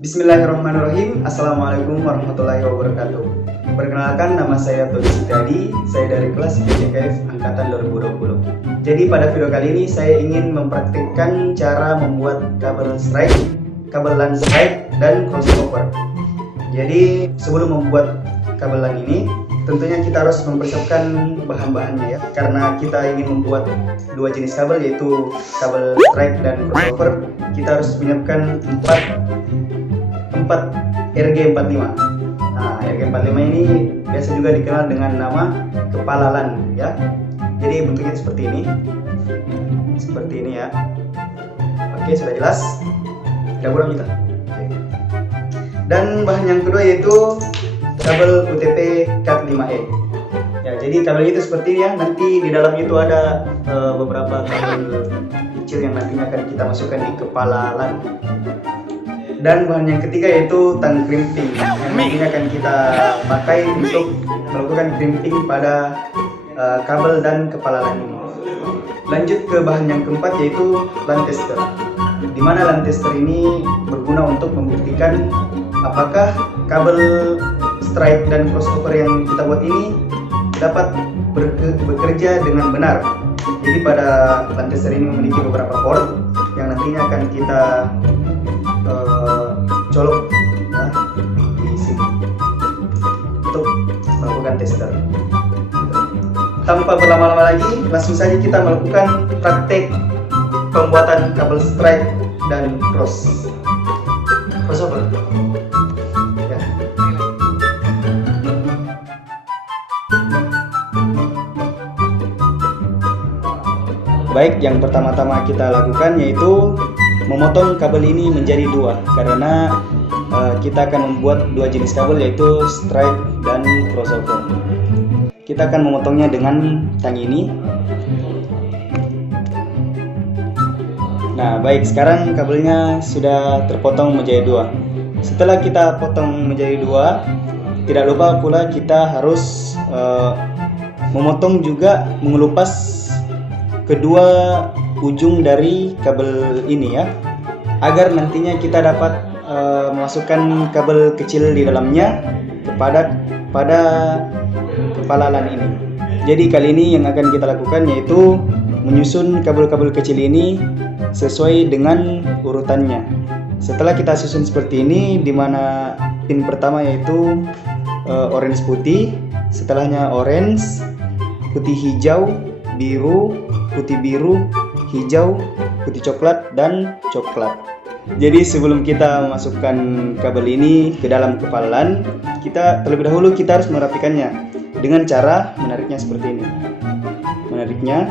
Bismillahirrahmanirrahim. Assalamualaikum warahmatullahi wabarakatuh. Perkenalkan, nama saya Tony Setiadi. Saya dari kelas PJKF Angkatan 2020. Jadi pada video kali ini saya ingin mempraktikkan cara membuat kabel strike, kabel LAN strike, dan crossover. Jadi sebelum membuat kabel LAN ini, tentunya kita harus mempersiapkan bahan-bahannya ya. Karena kita ingin membuat dua jenis kabel, yaitu kabel strike dan crossover, kita harus menyiapkan 4 RG45. Nah, RG45 ini biasa juga dikenal dengan nama kepala LAN ya. Jadi bentuknya seperti ini. Seperti ini ya. Oke, sudah jelas. Tidak kurang kita. Oke. Dan bahan yang kedua yaitu kabel UTP Cat5e. Ya, jadi kabel itu seperti ini ya. Nanti di dalam itu ada beberapa kabel kecil yang nantinya akan kita masukkan di kepala LAN. Dan bahan yang ketiga yaitu tang crimping yang nantinya akan kita pakai untuk melakukan crimping pada kabel dan kepala LAN ini. Lanjut ke bahan yang keempat yaitu LAN tester. Di mana LAN tester ini berguna untuk membuktikan apakah kabel strike dan crossover yang kita buat ini dapat bekerja dengan benar. Jadi pada LAN tester ini memiliki beberapa port yang nantinya akan kita colok ya, di sini untuk melakukan tester. Tanpa berlama-lama lagi, langsung saja kita melakukan praktek pembuatan kabel strike dan crossover ya. Baik, yang pertama-tama kita lakukan yaitu memotong kabel ini menjadi dua, karena kita akan membuat dua jenis kabel yaitu strike dan crossover. Kita akan memotongnya dengan tang ini. Nah, baik, sekarang kabelnya sudah terpotong menjadi dua. Setelah kita potong menjadi dua, tidak lupa pula kita harus memotong juga, mengelupas kedua ujung dari kabel ini ya, agar nantinya kita dapat memasukkan kabel kecil di dalamnya pada kepala LAN ini. Jadi kali ini yang akan kita lakukan yaitu menyusun kabel-kabel kecil ini sesuai dengan urutannya. Setelah kita susun seperti ini, di mana pin pertama yaitu orange putih, setelahnya orange, putih hijau, biru, putih biru, hijau, putih coklat, dan coklat. Jadi sebelum kita memasukkan kabel ini ke dalam kepala LAN, terlebih dahulu kita harus merapikannya dengan cara menariknya seperti ini. Menariknya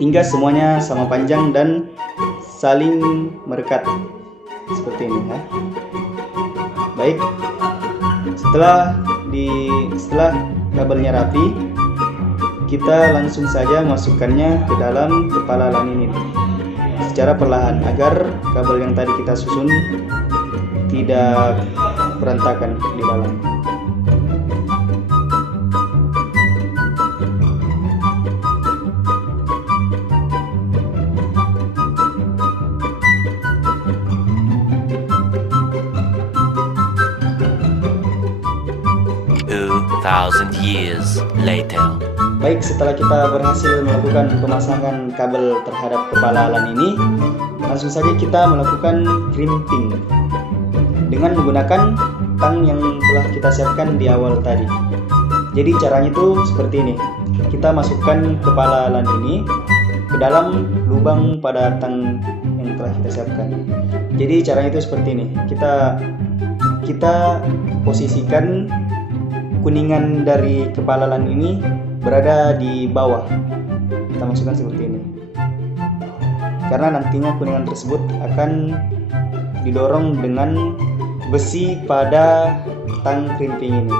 hingga semuanya sama panjang dan saling merekat seperti ini ya. Baik. Setelah kabelnya rapi, kita langsung saja masukkannya ke dalam kepala LAN ini secara perlahan agar kabel yang tadi kita susun tidak berantakan di dalam. Years later. Baik, setelah kita berhasil melakukan pemasangan kabel terhadap kepala LAN ini, langsung saja kita melakukan crimping dengan menggunakan tang yang telah kita siapkan di awal tadi. Jadi caranya itu seperti ini. Kita masukkan kepala LAN ini ke dalam lubang pada tang yang telah kita siapkan. Jadi caranya itu seperti ini. Kita posisikan kuningan dari kepala LAN ini berada di bawah. Kita masukkan seperti ini, karena nantinya kuningan tersebut akan didorong dengan besi pada tang crimping ini.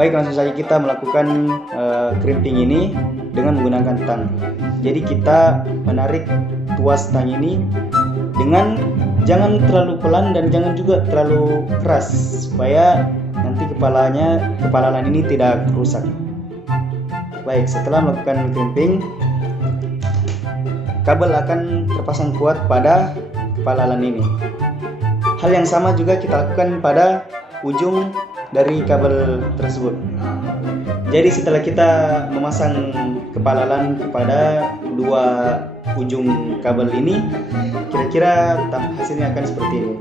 Baik, langsung saja kita melakukan crimping ini dengan menggunakan tang. Jadi kita menarik tuas tang ini dengan jangan terlalu pelan dan jangan juga terlalu keras, supaya nanti kepala LAN ini tidak rusak. Baik, setelah melakukan crimping, kabel akan terpasang kuat pada kepala LAN ini. hal yang sama juga kita lakukan pada ujung dari kabel tersebut. Jadi setelah kita memasang kepala LAN kepada dua ujung kabel ini, kira-kira hasilnya akan seperti ini.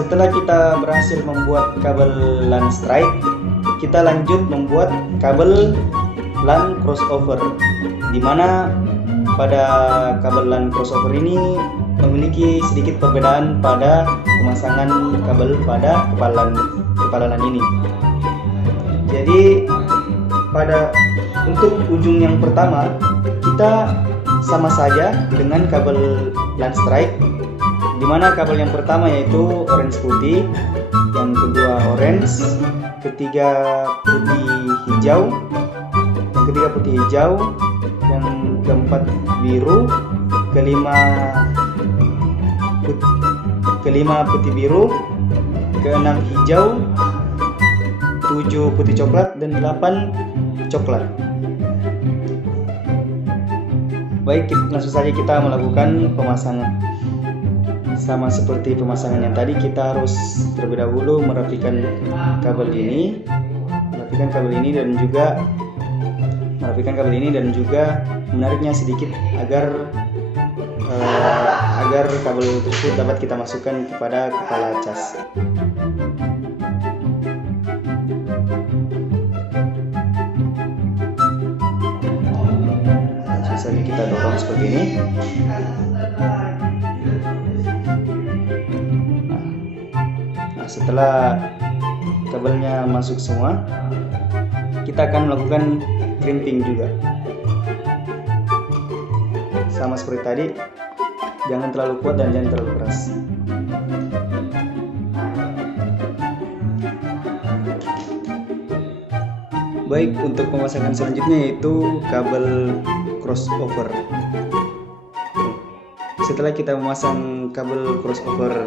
Setelah kita berhasil membuat kabel LAN strike, kita lanjut membuat kabel LAN crossover, di mana pada kabel LAN crossover ini memiliki sedikit perbedaan pada pemasangan kabel pada kepala LAN ini. Jadi untuk ujung yang pertama kita sama saja dengan kabel LAN strike, di mana kabel yang pertama yaitu orange putih, yang kedua orange, ketiga putih hijau, yang ketiga putih hijau, yang keempat biru, kelima putih biru, keenam hijau, 7 putih coklat, dan 8 coklat. Baik, langsung saja kita melakukan pemasangan. Sama seperti pemasangan yang tadi, kita harus terlebih dahulu merapikan kabel ini dan juga menariknya sedikit agar kabel tersebut dapat kita masukkan kepada kepala cas. Langsung saja kita dorong seperti ini. Setelah kabelnya masuk semua, kita akan melakukan crimping juga. Sama seperti tadi, jangan terlalu kuat dan jangan terlalu keras. Baik, untuk pemasangan selanjutnya yaitu kabel crossover. Setelah kita memasang kabel crossover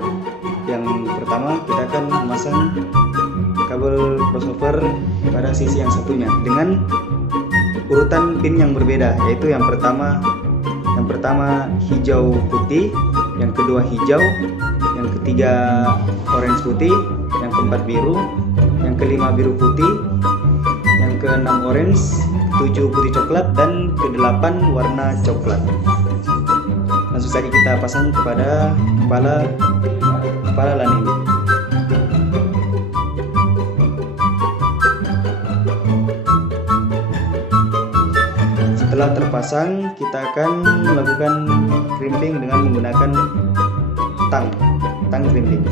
yang pertama, kita akan memasang kabel crossover pada sisi yang satunya dengan urutan pin yang berbeda, yaitu yang pertama hijau putih, yang kedua hijau, yang ketiga orange putih, yang keempat biru, yang kelima biru putih, yang keenam orange, 7 putih coklat, dan ke-8 warna coklat. Langsung saja kita pasang kepada kepala LAN ini. Setelah terpasang, kita akan melakukan crimping dengan menggunakan tang crimping.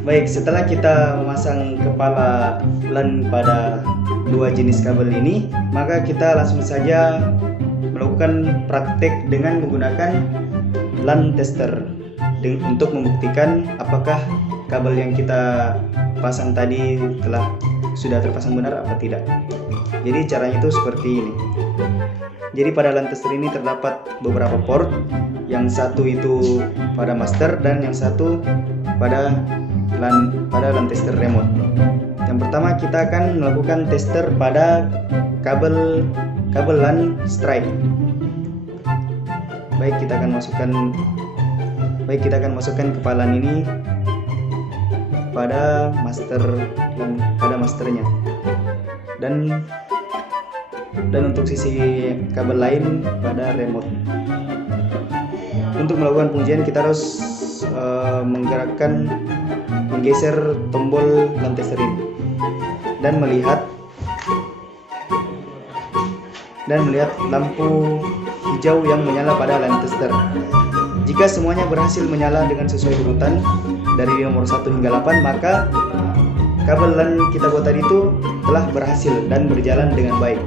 Baik, setelah kita memasang kepala LAN pada dua jenis kabel ini, maka kita langsung saja melakukan praktek dengan menggunakan LAN tester untuk membuktikan apakah kabel yang kita pasang tadi sudah terpasang benar apa tidak. Jadi caranya itu seperti ini. Jadi pada LAN tester ini terdapat beberapa port, yang satu itu pada master dan yang satu pada LAN tester remote. Yang pertama kita akan melakukan tester pada kabel LAN strike. Baik, kita akan masukkan kepala LAN ini pada masternya. Dan untuk sisi kabel lain pada remote. Untuk melakukan pengujian kita harus menggeser tombol LAN tester ini dan melihat lampu hijau yang menyala pada LAN tester. Jika semuanya berhasil menyala dengan sesuai urutan dari nomor 1 hingga 8, maka kabel LAN kita buat tadi itu telah berhasil dan berjalan dengan baik.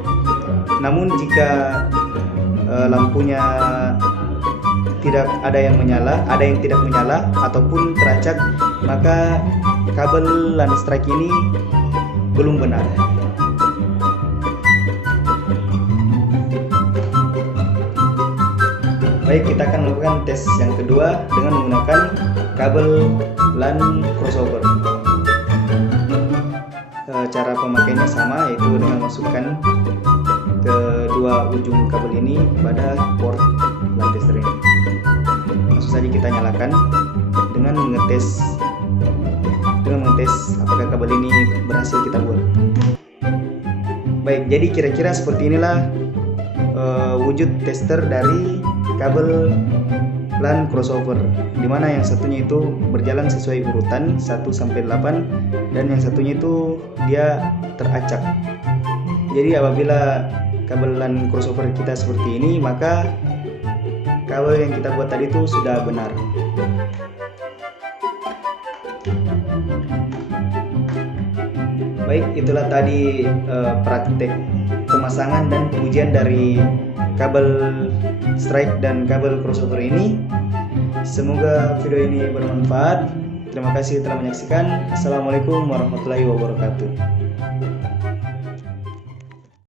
Namun jika lampunya tidak ada yang tidak menyala ataupun teracak, maka kabel LAN strike ini belum benar. Baik, kita akan melakukan tes yang kedua dengan menggunakan kabel LAN crossover. Cara pemakaiannya sama, yaitu dengan masukkan kedua ujung kabel ini pada port LAN tester ini. Langsung saja kita nyalakan dengan mengetes apakah kabel ini berhasil kita buat. Baik, jadi kira-kira seperti inilah wujud tester dari kabel LAN crossover, dimana yang satunya itu berjalan sesuai urutan 1 sampai 8 dan yang satunya itu dia teracak. Jadi apabila kabel LAN crossover kita seperti ini, maka kabel yang kita buat tadi itu sudah benar. Baik, itulah tadi praktek pemasangan dan pengujian dari kabel strike dan kabel crossover ini. Semoga video ini bermanfaat. Terima kasih telah menyaksikan. Assalamualaikum warahmatullahi wabarakatuh.